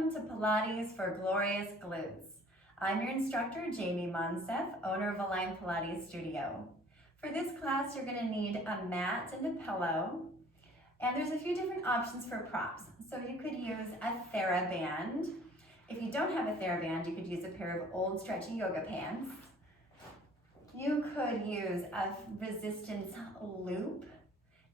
Welcome to Pilates for Glorious Glutes. I'm your instructor, Jamie Monsef, owner of Align Pilates Studio. For this class, you're going to need a mat and a pillow, and there's a few different options for props. So you could use a TheraBand. If you don't have a TheraBand, you could use a pair of old stretchy yoga pants. You could use a resistance loop.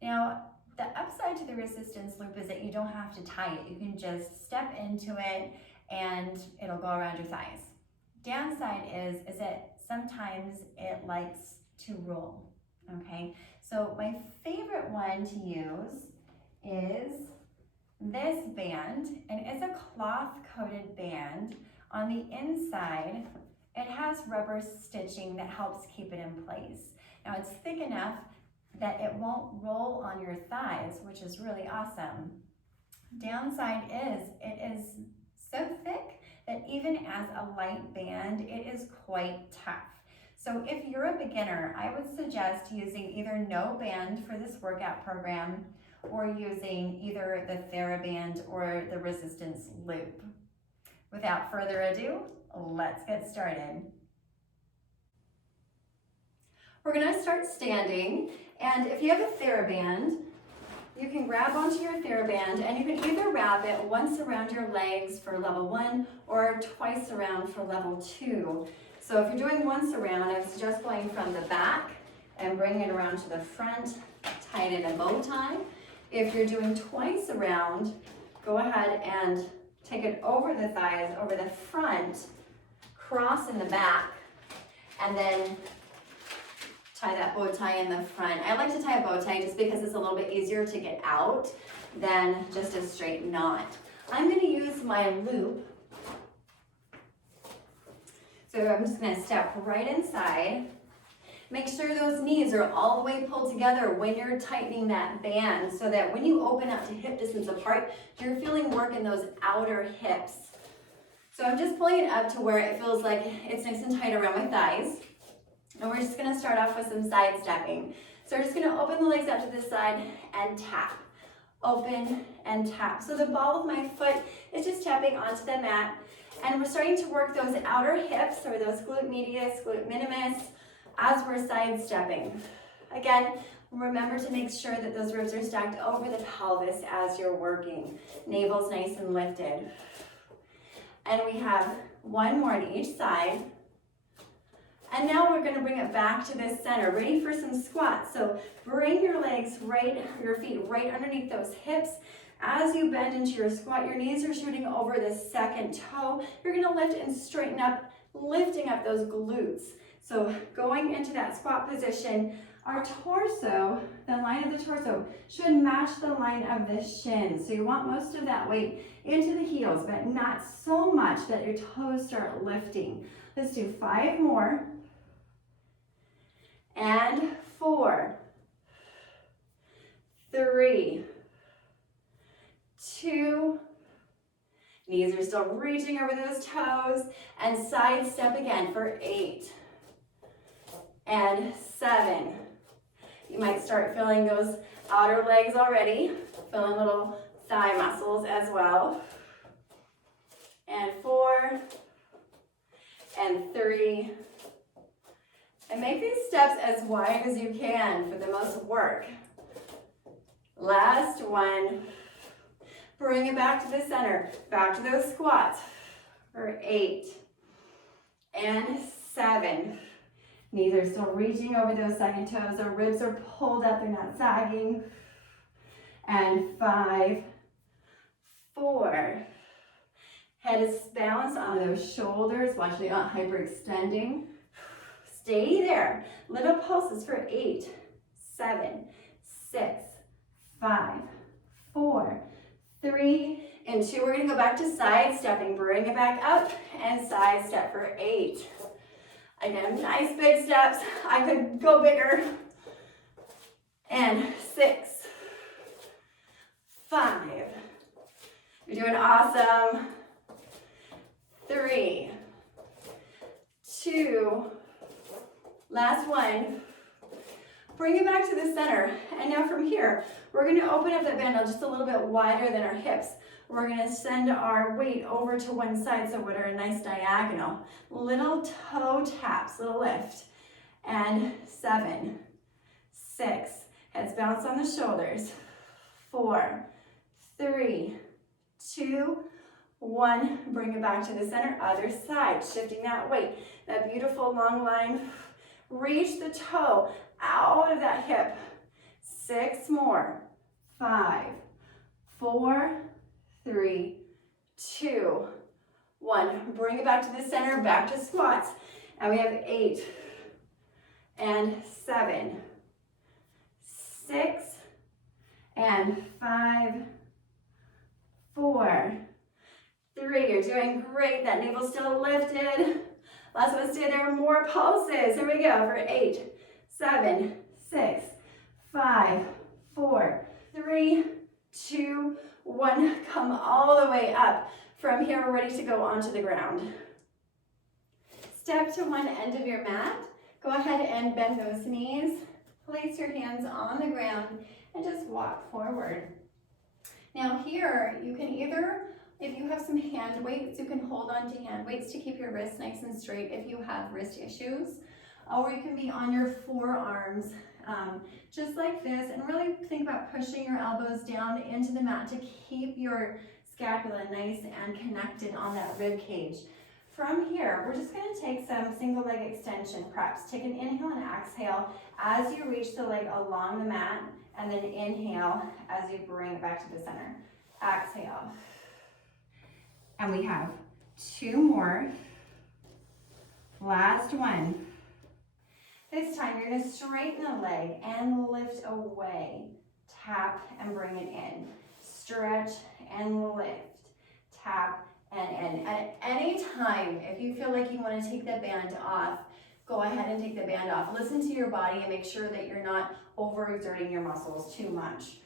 Now, the upside to the resistance loop is that you don't have to tie it. You can just step into it and it'll go around your thighs. Downside is that sometimes it likes to roll, okay? So my favorite one to use is this band, and it's a cloth-coated band. On the inside, it has rubber stitching that helps keep it in place. Now it's thick enough that it won't roll on your thighs, which is really awesome. Downside is it is so thick that even as a light band, it is quite tough. So if you're a beginner, I would suggest using either no band for this workout program or using either the TheraBand or the resistance loop. Without further ado, let's get started. We're gonna start standing, and if you have a TheraBand, you can grab onto your TheraBand and you can either wrap it once around your legs for level 1 or twice around for level 2. So if you're doing once around, I would suggest going from the back and bringing it around to the front, tie it in a bow tie. If you're doing twice around, go ahead and take it over the thighs, over the front, cross in the back, and then tie that bow tie in the front. I like to tie a bow tie just because it's a little bit easier to get out than just a straight knot. I'm going to use my loop. So I'm just going to step right inside. Make sure those knees are all the way pulled together when you're tightening that band so that when you open up to hip distance apart, you're feeling work in those outer hips. So I'm just pulling it up to where it feels like it's nice and tight around my thighs. And we're just gonna start off with some side stepping. So we're just gonna open the legs out to this side and tap. Open and tap. So the ball of my foot is just tapping onto the mat. And we're starting to work those outer hips or those glute medius, glute minimus as we're side stepping. Again, remember to make sure that those ribs are stacked over the pelvis as you're working. Navel's nice and lifted. And we have one more to each side. And now we're going to bring it back to the center, ready for some squats. So bring your legs your feet right underneath those hips. As you bend into your squat, your knees are shooting over the second toe. You're going to lift and straighten up, lifting up those glutes. So going into that squat position, our torso, the line of the torso, should match the line of the shins. So you want most of that weight into the heels, but not so much that your toes start lifting. Let's do 5 more. And 4, 3, 2, knees are still reaching over those toes, and side step again for 8 and 7. You might start feeling those outer legs already, feeling little thigh muscles as well. And 4 and 3. And make these steps as wide as you can for the most work. Last one. Bring it back to the center, back to those squats for 8 and 7. Knees are still reaching over those second toes. Our ribs are pulled up, they're not sagging. And 5, 4. Head is balanced on those shoulders. Watch they're not hyperextending. Stay there. Little pulses for 8, 7, 6, 5, 4, 3, and 2. We're going to go back to side stepping. Bring it back up and side step for 8. Again, nice big steps. I could go bigger. And 6, 5. You're doing awesome. 3, 2, last one. Bring it back to the center. And now from here, we're going to open up that band just a little bit wider than our hips. We're gonna send our weight over to one side so we're a nice diagonal. Little toe taps, little lift. And 7, 6, heads bounce on the shoulders. 4, 3, 2, 1. Bring it back to the center, other side, shifting that weight. That beautiful long line. Reach the toe out of that hip. 6 more. 5, 4, 3, 2, 1. Bring it back to the center, back to squats. And we have 8 and 7, 6 and 5, 4, 3. You're doing great. That navel's still lifted. Last one, stay there. More pulses. Here we go for 8, 7, 6, 5, 4, 3, 2, 1. Come all the way up. From here, we're ready to go onto the ground. Step to one end of your mat. Go ahead and bend those knees. Place your hands on the ground and just walk forward. Now here, you can either, if you have some hand weights, you can hold on to hand weights to keep your wrists nice and straight if you have wrist issues. Or you can be on your forearms, just like this, and really think about pushing your elbows down into the mat to keep your scapula nice and connected on that rib cage. From here, we're just going to take some single leg extension preps. Take an inhale and exhale as you reach the leg along the mat, and then inhale as you bring it back to the center. Exhale. And we have 2 more. Last one. This time, you're going to straighten the leg and lift away. Tap and bring it in. Stretch and lift. Tap and in. At any time, if you feel like you want to take the band off, go ahead and take the band off. Listen to your body and make sure that you're not overexerting your muscles too much.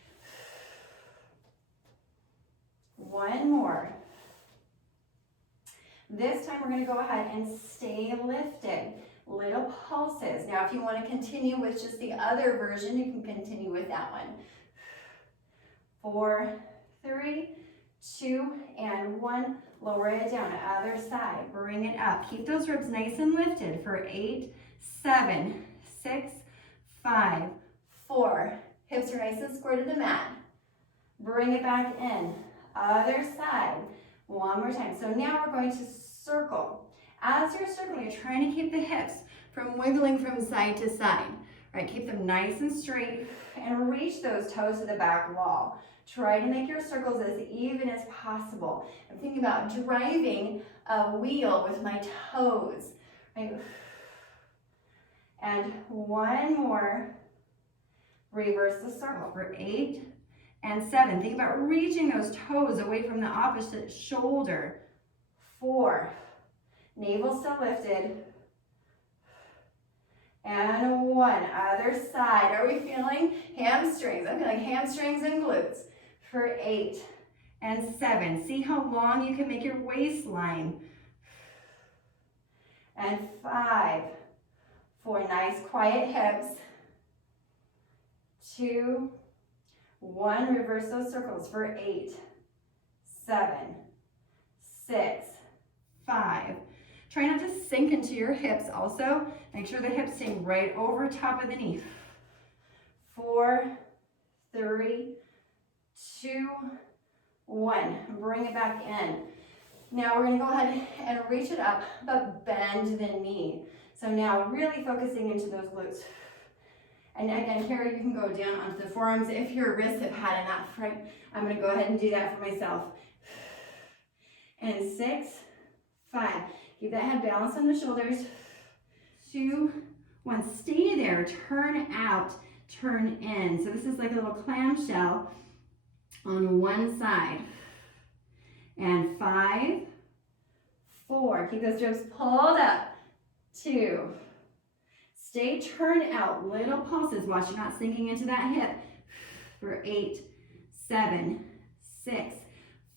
1 more. This time, we're going to go ahead and stay lifted. Little pulses. Now, if you want to continue with just the other version, you can continue with that one. 4, 3, 2, and 1. Lower it down, other side. Bring it up. Keep those ribs nice and lifted for 8, 7, 6, 5, 4. Hips are nice and square to the mat. Bring it back in. Other side. One more time. So now we're going to circle. As you're circling, you're trying to keep the hips from wiggling from side to side. Right, keep them nice and straight and reach those toes to the back wall. Try to make your circles as even as possible. I'm thinking about driving a wheel with my toes. Right? And 1 more. Reverse the circle for 8 and 7. Think about reaching those toes away from the opposite shoulder. 4. Navel still lifted. And 1. Other side. Are we feeling hamstrings? I'm feeling hamstrings and glutes. For 8 and 7. See how long you can make your waistline. And 5. 4. Nice quiet hips. 2, 1. Reverse those circles for 8, 7, 6, 5. Try not to sink into your hips also. Make sure the hips stay right over top of the knee. 4, 3, 2, 1. Bring it back in. Now we're going to go ahead and reach it up, but bend the knee. So now really focusing into those glutes. And again, here you can go down onto the forearms if your wrists have had enough, right? I'm going to go ahead and do that for myself. And 6, 5. Keep that head balanced on the shoulders. 2, 1. Stay there. Turn out, turn in. So this is like a little clamshell on one side. And 5, 4. Keep those ribs pulled up. 2. Stay turned out. Little pulses. Watch you're not sinking into that hip. For 8, 7, 6,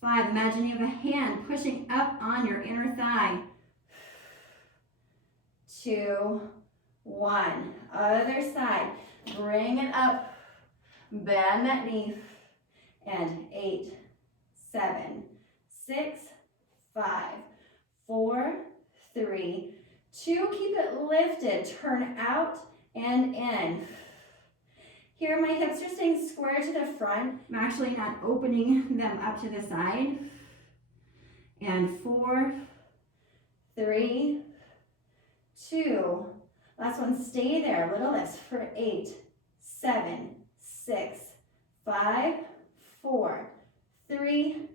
5. Imagine you have a hand pushing up on your inner thigh. 2, 1. Other side. Bring it up. Bend that knee. And 8, 7, 6, 5, 4, 3, 2. Keep it lifted. Turn out and in. Here, my hips are staying square to the front. I'm actually not opening them up to the side. And 4, 3, 2. Last one, stay there. Little lifts for 8, 7, 6, 5, 4, 3,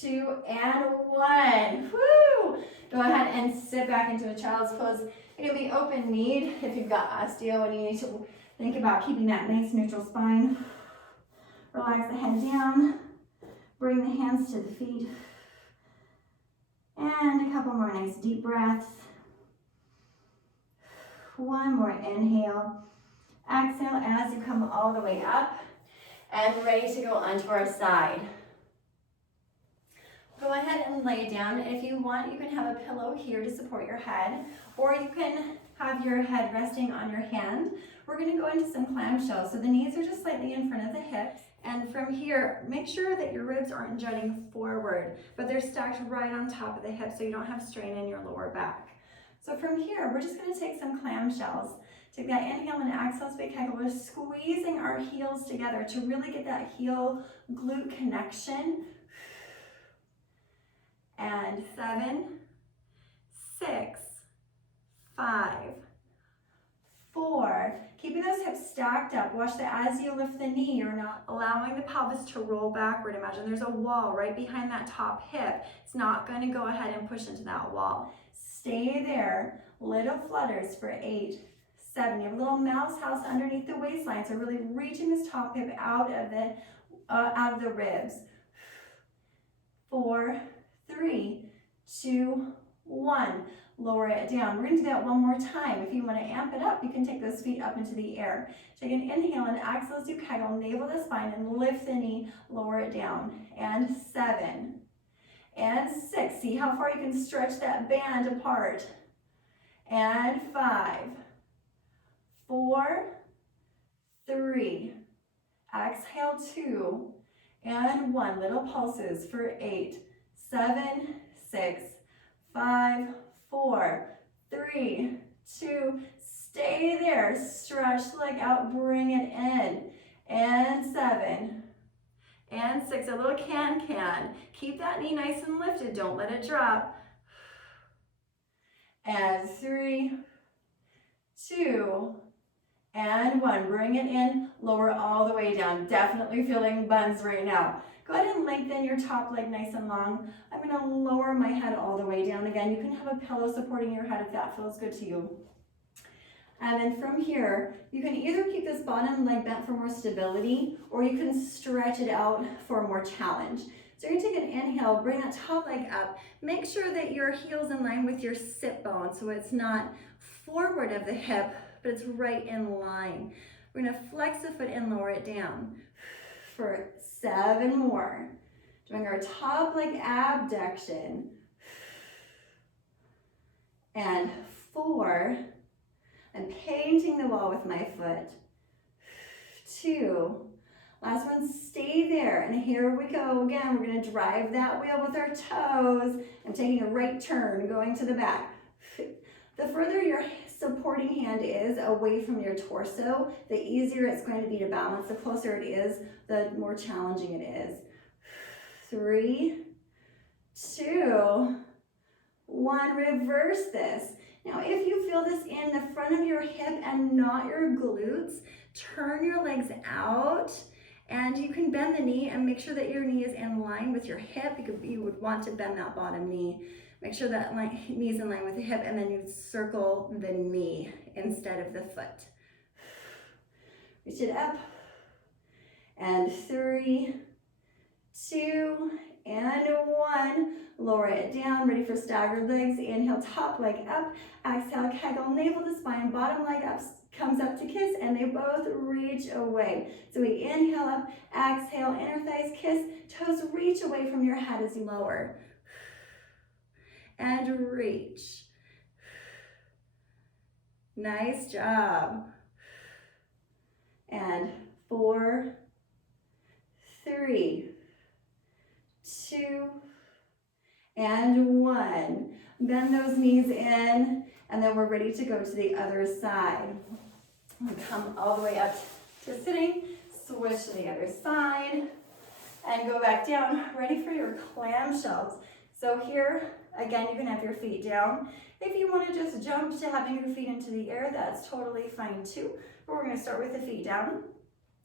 2, and 1. Woo! Go ahead and sit back into a child's pose. It can be open kneed if you've got osteo and you need to think about keeping that nice neutral spine. Relax the head down. Bring the hands to the feet. And a couple more nice deep breaths. One more inhale. Exhale as you come all the way up and ready to go onto our side. Go ahead and lay down. If you want, you can have a pillow here to support your head, or you can have your head resting on your hand. We're going to go into some clamshells. So the knees are just slightly in front of the hips. And from here, make sure that your ribs aren't jutting forward, but they're stacked right on top of the hips so you don't have strain in your lower back. So from here, we're just going to take some clamshells. Take that inhale and exhale as we kegel. We're squeezing our heels together to really get that heel glute connection. And 7, 6, 5, 4. Keeping those hips stacked up. Watch that as you lift the knee, you're not allowing the pelvis to roll backward. Imagine there's a wall right behind that top hip. It's not going to go ahead and push into that wall. Stay there. Little flutters for 8, 7. You have a little mouse house underneath the waistline, so really reaching this top hip out of the ribs. 4, 3, 2, 1. Lower it down. We're going to do that one more time. If you want to amp it up, you can take those feet up into the air. Take an inhale and exhale as you kegel, navel the spine, and lift the knee, lower it down. And 7, and 6. See how far you can stretch that band apart. And 5, 4, 3. Exhale, 2, and 1. Little pulses for 8, 7, 6, 5, 4, 3, 2. Stay there. Stretch the leg out. Bring it in. And 7, and 6. A little can-can. Keep that knee nice and lifted. Don't let it drop. And 3, 2, and 1. Bring it in. Lower all the way down. Definitely feeling buns right now. Go ahead and lengthen your top leg nice and long. I'm going to lower my head all the way down again. You can have a pillow supporting your head if that feels good to you. And then from here, you can either keep this bottom leg bent for more stability, or you can stretch it out for more challenge. So you're going to take an inhale, bring that top leg up. Make sure that your heel's in line with your sit bone, so it's not forward of the hip, but it's right in line. We're going to flex the foot and lower it down. For 7 more. Doing our top leg abduction. And 4. I'm painting the wall with my foot. 2. Last one, stay there. And here we go again. We're going to drive that wheel with our toes. I'm taking a right turn, going to the back. The further your supporting hand is away from your torso, the easier it's going to be to balance. The closer it is, the more challenging it is. 3, 2, 1. Reverse this. Now, if you feel this in the front of your hip and not your glutes, turn your legs out, and you can bend the knee and make sure that your knee is in line with your hip. You would want to bend that bottom knee. Make sure that knee is in line with the hip, and then you circle the knee instead of the foot. Reach it up. And 3, 2, and 1. Lower it down. Ready for staggered legs. Inhale, top leg up. Exhale, kegel, navel to spine. Bottom leg up comes up to kiss, and they both reach away. So we inhale up, exhale, inner thighs kiss. Toes reach away from your head as you lower. And reach. Nice job. And 4, 3, 2, Bend those knees in, and then we're ready to go to the other side. Come all the way up to sitting, switch to the other side, and go back down, ready for your clamshells. So here, again, you can have your feet down. If you want to just jump to having your feet into the air, that's totally fine too. But we're going to start with the feet down.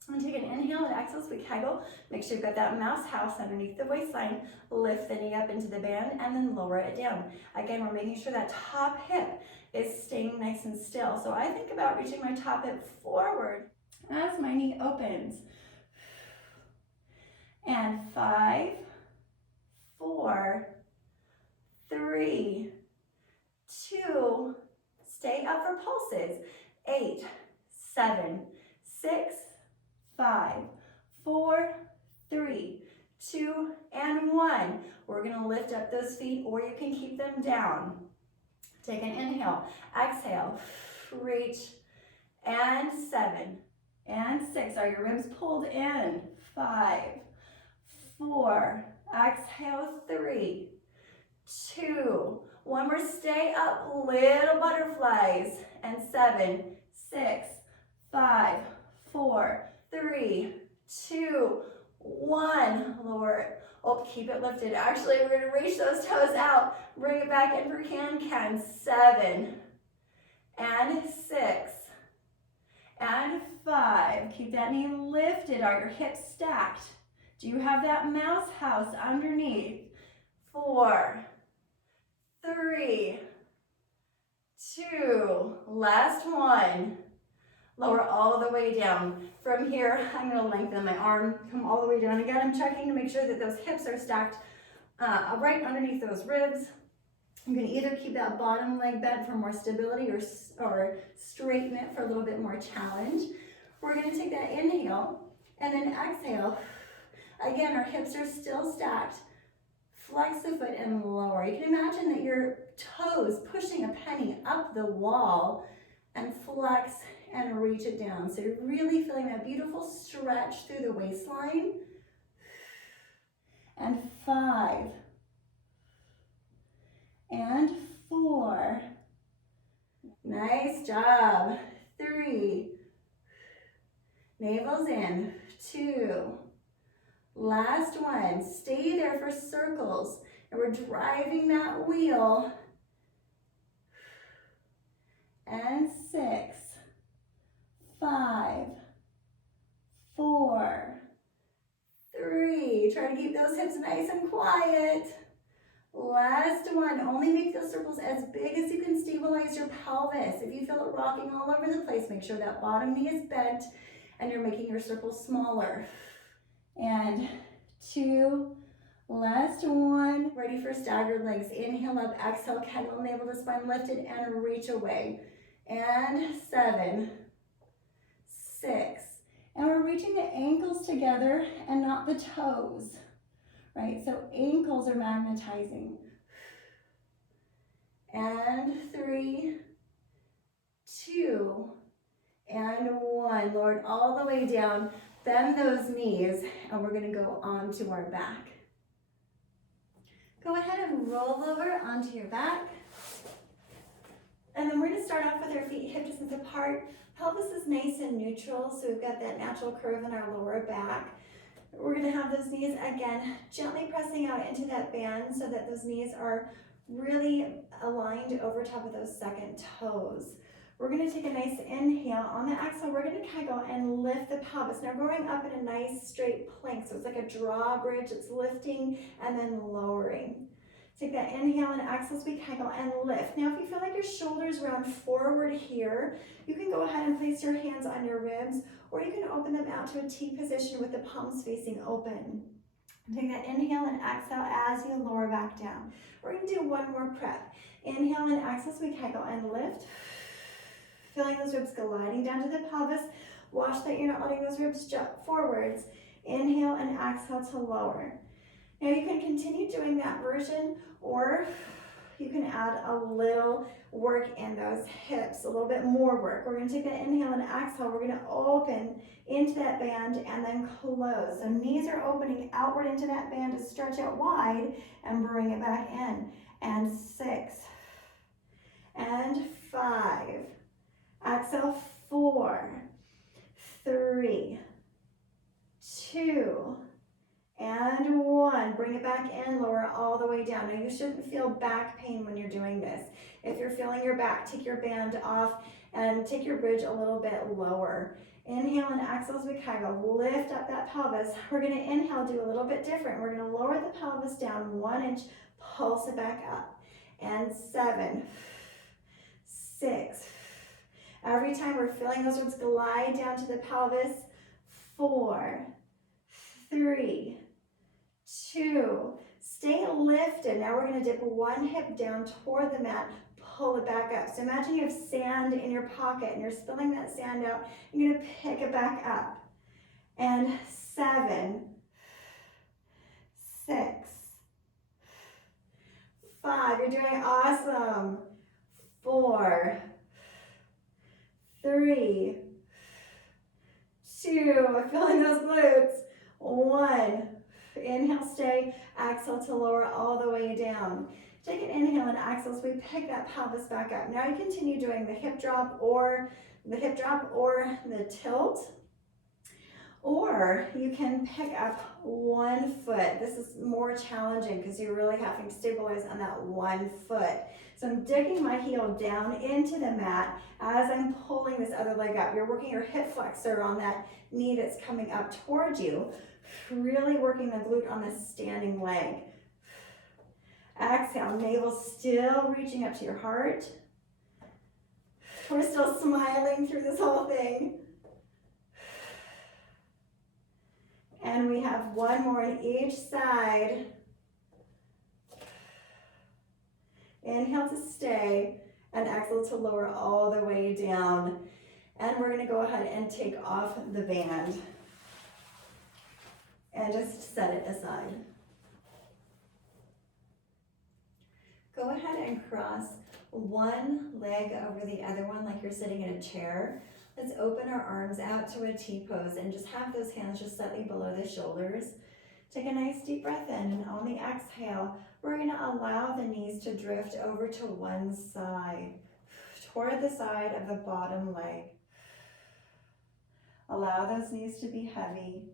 And take an inhale and exhale as we kegel. Make sure you've got that mouse house underneath the waistline. Lift the knee up into the band and then lower it down. Again, we're making sure that top hip is staying nice and still. So I think about reaching my top hip forward as my knee opens. And 5, 4, 3, 2, stay up for pulses. 8, 7, 6, 5, 4, 3, 2, and 1. We're going to lift up those feet, or you can keep them down. Take an inhale, exhale, reach, and 7, and 6. Are your ribs pulled in? 5, 4, exhale, 3, 2, one more, stay up, little butterflies, and 7, 6, 5, 4, 3, 2, 1, lower it. Oh, keep it lifted. Actually, we're going to reach those toes out. Bring it back in for can-can. 7, and 6, and 5. Keep that knee lifted. Are your hips stacked? Do you have that mouse house underneath? 4, 3, 2, last one. Lower all the way down. From here, I'm going to lengthen my arm, come all the way down. Again, I'm checking to make sure that those hips are stacked right underneath those ribs. You can either keep that bottom leg bent for more stability or straighten it for a little bit more challenge. We're going to take that inhale and then exhale. Again, our hips are still stacked. Flex the foot and lower. You can imagine that your toes pushing a penny up the wall and flex and reach it down. So you're really feeling that beautiful stretch through the waistline. And 5, and 4. Nice job. 3, navel's in. 2, last one. Stay there for circles. And we're driving that wheel. And 6, 5, 4, 3. Try to keep those hips nice and quiet. Last one. Only make those circles as big as you can stabilize your pelvis. If you feel it rocking all over the place, make sure that bottom knee is bent and you're making your circles smaller. And 2, last one. Ready for staggered legs. Inhale up, exhale, kegel, navel to spine lifted, and reach away. And 7, 6. And we're reaching the ankles together and not the toes, right? So ankles are magnetizing. And 3, 2, and 1. Lower it all the way down. Bend those knees, and we're going to go onto our back. Go ahead and roll over onto your back. And then we're going to start off with our feet hip distance apart. Pelvis is nice and neutral, so we've got that natural curve in our lower back. We're going to have those knees, again, gently pressing out into that band so that those knees are really aligned over top of those second toes. We're going to take a nice inhale. On the exhale, we're going to kegel and lift the pelvis. Now going up in a nice straight plank, so it's like a drawbridge. It's lifting and then lowering. Take that inhale and exhale as we kegel and lift. Now, if you feel like your shoulders round forward here, you can go ahead and place your hands on your ribs, or you can open them out to a T position with the palms facing open. Take that inhale and exhale as you lower back down. We're going to do one more prep. Inhale and exhale as we kegel and lift. Feeling those ribs gliding down to the pelvis. Watch that you're not letting those ribs jump forwards. Inhale and exhale to lower. Now you can continue doing that version, or you can add a little work in those hips, a little bit more work. We're going to take that inhale and exhale. We're going to open into that band and then close. So knees are opening outward into that band to stretch out wide and bring it back in. and 6, and 5. Exhale, 4, 3, 2, and 1. Bring it back in, lower all the way down. Now you shouldn't feel back pain when you're doing this. If you're feeling your back, take your band off and take your bridge a little bit lower. Inhale and exhale as we kegel. Lift up that pelvis. We're going to inhale, do a little bit different. We're going to lower the pelvis down 1 inch, pulse it back up. And 7, 6. Every time we're feeling those ribs glide down to the pelvis. 4, 3, 2. Stay lifted. Now we're going to dip one hip down toward the mat. Pull it back up. So imagine you have sand in your pocket and you're spilling that sand out. You're going to pick it back up. And 7, 6, 5. You're doing awesome. 4, 3, 2. I'm feeling those glutes. 1. Inhale, stay. Exhale to lower all the way down. Take an inhale and exhale as we pick that pelvis back up. Now you continue doing the hip drop or the tilt. Or you can pick up one foot. This is more challenging because you're really having to stabilize on that one foot. So I'm digging my heel down into the mat as I'm pulling this other leg up. You're working your hip flexor on that knee that's coming up towards you. Really working the glute on the standing leg. Exhale, navel still reaching up to your heart. We're still smiling through this whole thing. And we have one more on each side. Inhale to stay and exhale to lower all the way down. And we're going to go ahead and take off the band and just set it aside. Go ahead and cross one leg over the other one like you're sitting in a chair. Let's open our arms out to a T pose and just have those hands just slightly below the shoulders. Take a nice deep breath in, and on the exhale, we're going to allow the knees to drift over to one side, toward the side of the bottom leg. Allow those knees to be heavy.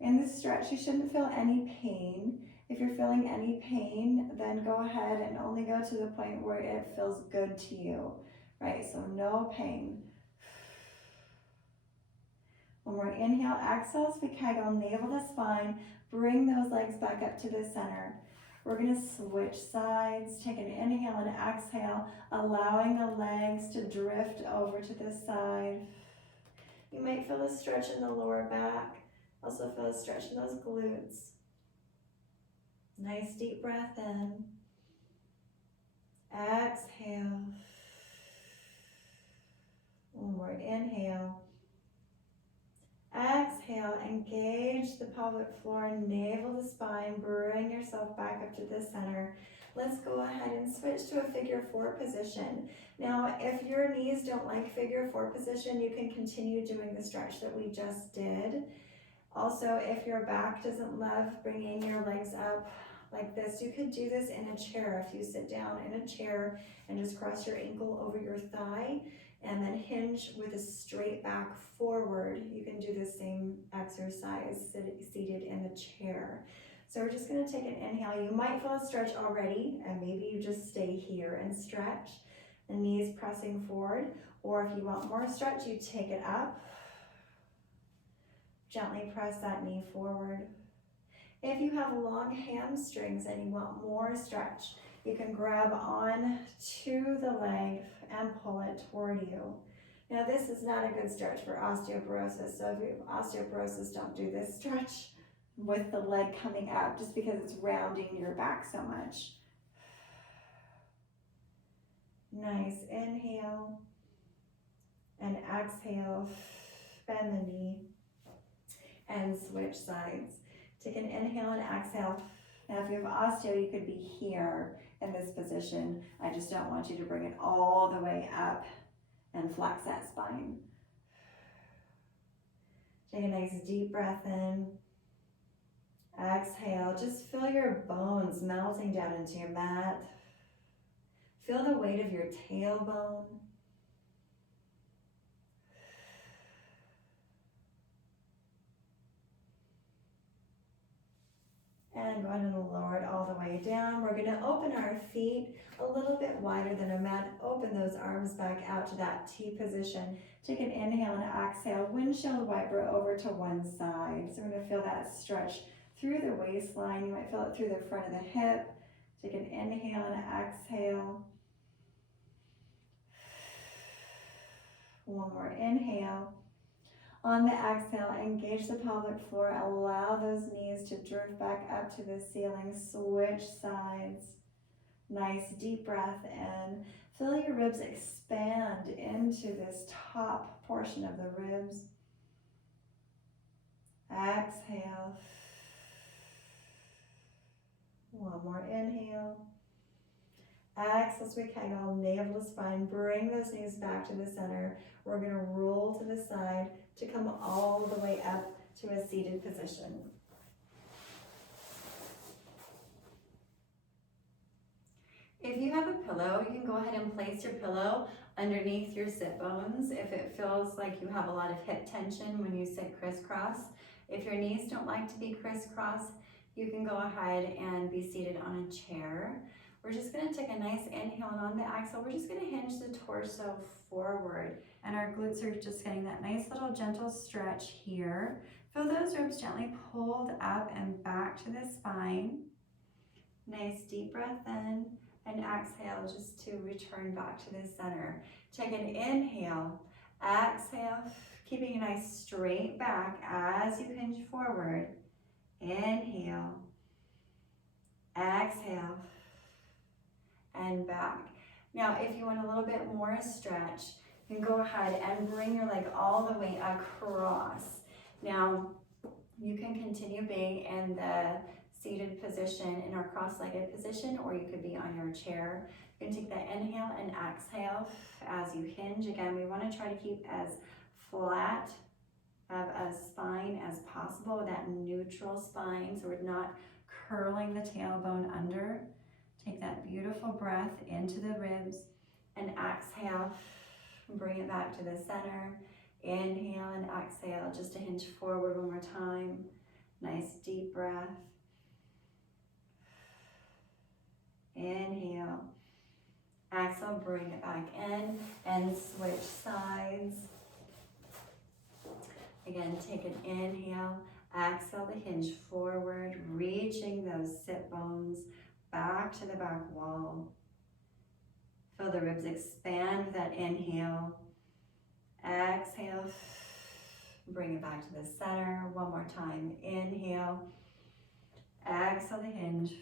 In this stretch, you shouldn't feel any pain. If you're feeling any pain, then go ahead and only go to the point where it feels good to you, right? So no pain. One more inhale, exhale as we kegel, navel to spine. Bring those legs back up to the center. We're going to switch sides. Take an inhale and exhale, allowing the legs to drift over to the side. You might feel a stretch in the lower back. Also feel a stretch in those glutes. Nice deep breath in. Exhale. One more inhale. Exhale, engage the pelvic floor, navel to spine, bring yourself back up to the center. Let's go ahead and switch to a figure 4 position. Now, if your knees don't like figure 4 position, you can continue doing the stretch that we just did. Also, if your back doesn't love bringing your legs up like this, you could do this in a chair. If you sit down in a chair and just cross your ankle over your thigh and then hinge with a straight back forward, you can do the same exercise seated in the chair. So we're just going to take an inhale. You might feel a stretch already, and maybe you just stay here and stretch, the knees pressing forward. Or if you want more stretch, you take it up. Gently press that knee forward. If you have long hamstrings and you want more stretch, you can grab on to the leg and pull it toward you. Now, this is not a good stretch for osteoporosis, so if you have osteoporosis, don't do this stretch with the leg coming up just because it's rounding your back so much. Nice. Inhale and exhale. Bend the knee and switch sides. Take an inhale and exhale. Now, if you have osteo, you could be here in this position. I just don't want you to bring it all the way up and flex that spine. Take a nice deep breath in. Exhale. Just feel your bones melting down into your mat. Feel the weight of your tailbone. And go ahead and lower it all the way down. We're gonna open our feet a little bit wider than a mat. Open those arms back out to that T position. Take an inhale and exhale. Windshield wiper over to one side. So we're gonna feel that stretch through the waistline. You might feel it through the front of the hip. Take an inhale and exhale. One more inhale. On the exhale, engage the pelvic floor. Allow those knees to drift back up to the ceiling. Switch sides. Nice deep breath in. Feel your ribs expand into this top portion of the ribs. Exhale. One more inhale. Exhale, sweet kegel, navel to spine. Bring those knees back to the center. We're going to roll to the side to come all the way up to a seated position. If you have a pillow, you can go ahead and place your pillow underneath your sit bones if it feels like you have a lot of hip tension when you sit crisscross. If your knees don't like to be crisscross, you can go ahead and be seated on a chair. We're just going to take a nice inhale, and on the exhale, we're just going to hinge the torso forward. And our glutes are just getting that nice little gentle stretch here. Feel those ribs gently pulled up and back to the spine. Nice deep breath in, and exhale just to return back to the center. Take an inhale, exhale, keeping a nice straight back as you hinge forward. Inhale, exhale, and back. Now, if you want a little bit more stretch, you can go ahead and bring your leg all the way across. Now, you can continue being in the seated position, in our cross-legged position, or you could be on your chair. You can take that inhale and exhale as you hinge. Again, we want to try to keep as flat of a spine as possible, that neutral spine, so we're not curling the tailbone under. Take that beautiful breath into the ribs and exhale. Bring it back to the center. Inhale and exhale just to hinge forward one more time. Nice deep breath. Inhale. Exhale, bring it back in and switch sides. Again, take an inhale. Exhale to hinge forward, reaching those sit bones back to the back wall. Feel the ribs expand with that inhale. Exhale, bring it back to the center. One more time. Inhale. Exhale to hinge.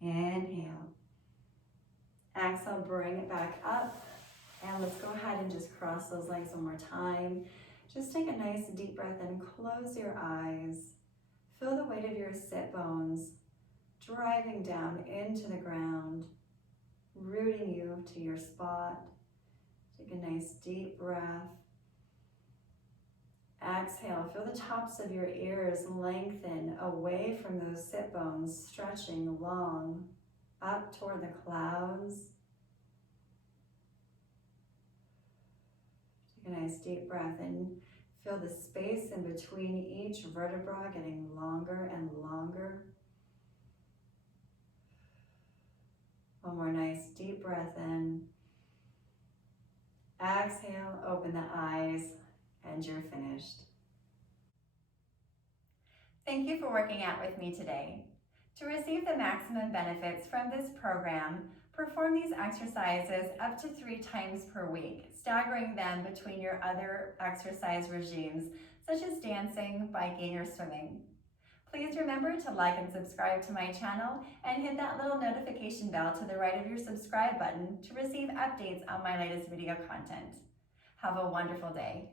Inhale. Exhale, bring it back up. And let's go ahead and just cross those legs one more time. Just take a nice deep breath in. Close your eyes. Feel the weight of your sit bones driving down into the ground, rooting you to your spot. Take a nice deep breath. Exhale, feel the tops of your ears lengthen away from those sit bones, stretching long up toward the clouds. Take a nice deep breath and feel the space in between each vertebra getting longer and longer. One more nice deep breath in. Exhale, open the eyes, and you're finished. Thank you for working out with me today. To receive the maximum benefits from this program, perform these exercises up to 3 times per week, staggering them between your other exercise regimes, such as dancing, biking, or swimming. Please remember to like and subscribe to my channel and hit that little notification bell to the right of your subscribe button to receive updates on my latest video content. Have a wonderful day.